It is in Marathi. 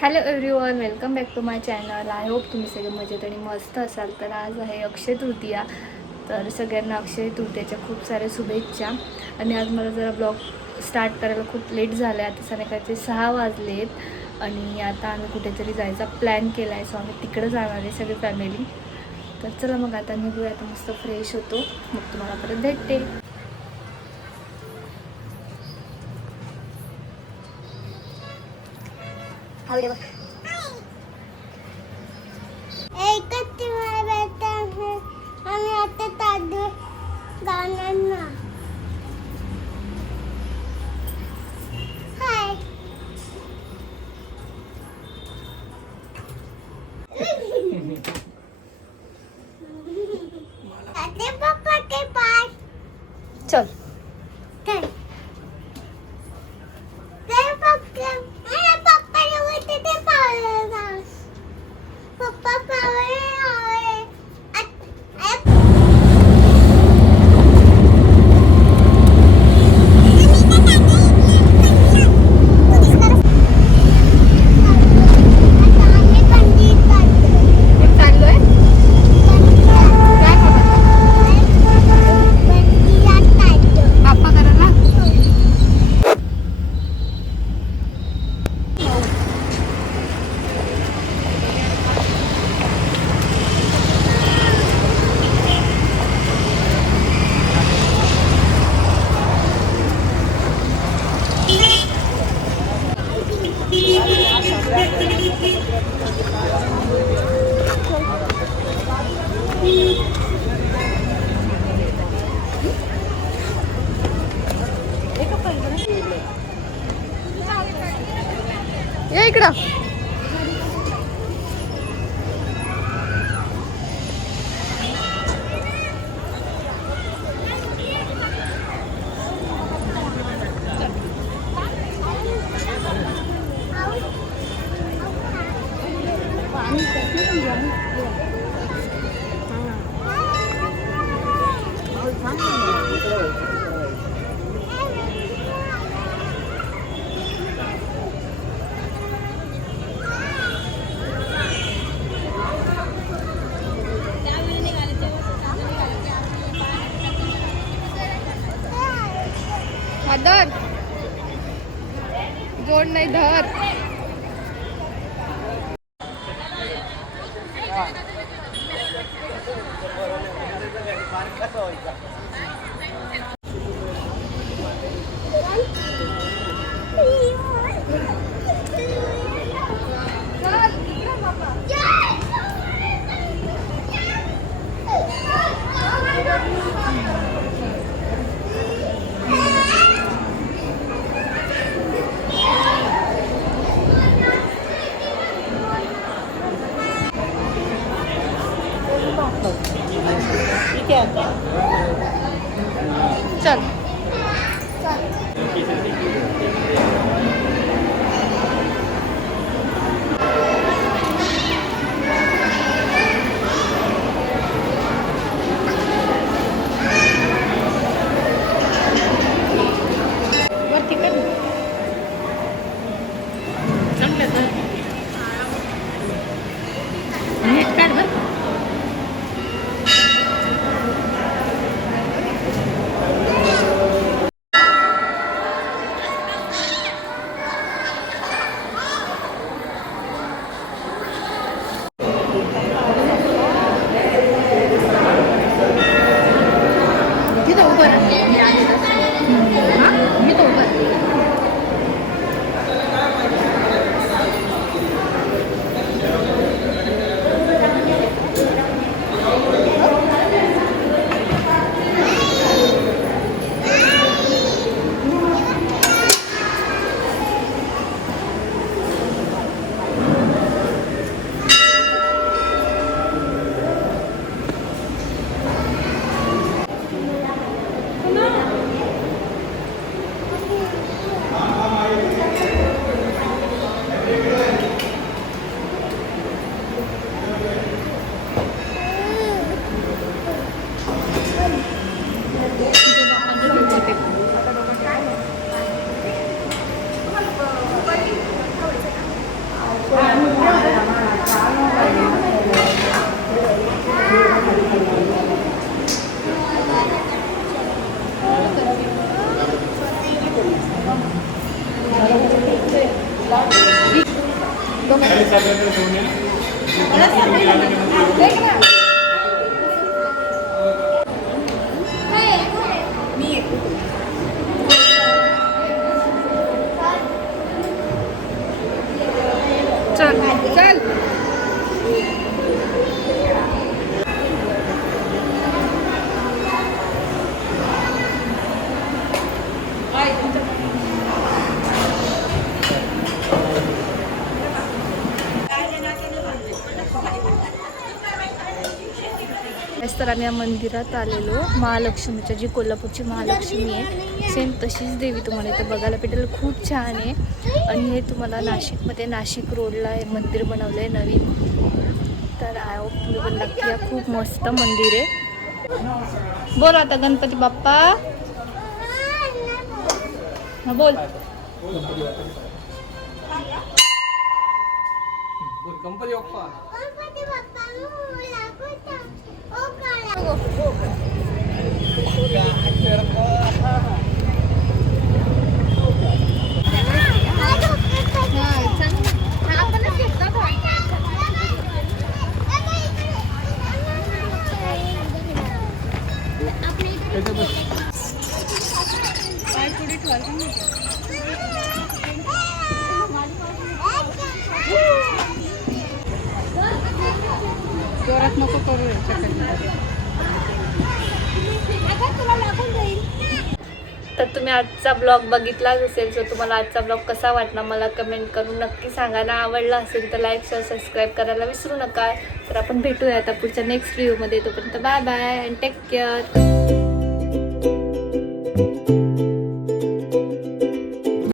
Hello everyone, welcome back to my channel. I hope तुम्ही सगळे मजेत आणि मस्त असाल. तर आज आहे अक्षय तृतीया. तर सगळ्यांना अक्षय तृतीयाच्या खूप साऱ्या शुभेच्छा. आणि आज मला जरा ब्लॉग स्टार्ट करायला खूप लेट झालं आहे. आता संध्याकाळचे 6 वाजलेत आणि आता आम्ही कुठेतरी जायचा प्लॅन केला आहे. सो आम्ही तिकडं जाणार आहे सगळी फॅमिली. तर चला मग आता निघूया. आता मस्त फ्रेश होतो, मग तुम्हाला परत भेटते. चल या इकडं. धर, जोड नाही धर. चल वरती कर. नीट काढ बरं. चल चल. तर आम्ही या मंदिरात आलेलो. महालक्ष्मीच्या, जी कोल्हापूरची महालक्ष्मी आहे सेम तशीच देवी तुम्हाला इथं बघायला भेटेल. खूप छान आहे. आणि हे तुम्हाला नाशिकमध्ये, नाशिक रोडला हे मंदिर बनवलं आहे नवीन. तर आय होप तुम्ही पण नक्की या. खूप मस्त मंदिर आहे. बोल आता गणपती बाप्पा. हा बोल. गणपती बाप्पा. नको करू. तर तुम्ही आजचा ब्लॉग बघितलाच असेल. सो तुम्हाला आजचा ब्लॉग कसा वाटला मला कमेंट करून नक्की सांगा ना. आवडला असेल तर लाईक शेअर सबस्क्राईब करायला विसरू नका. तर आपण भेटूया आता पुढच्या नेक्स्ट व्हिडिओमध्ये. तोपर्यंत bye bye and take care.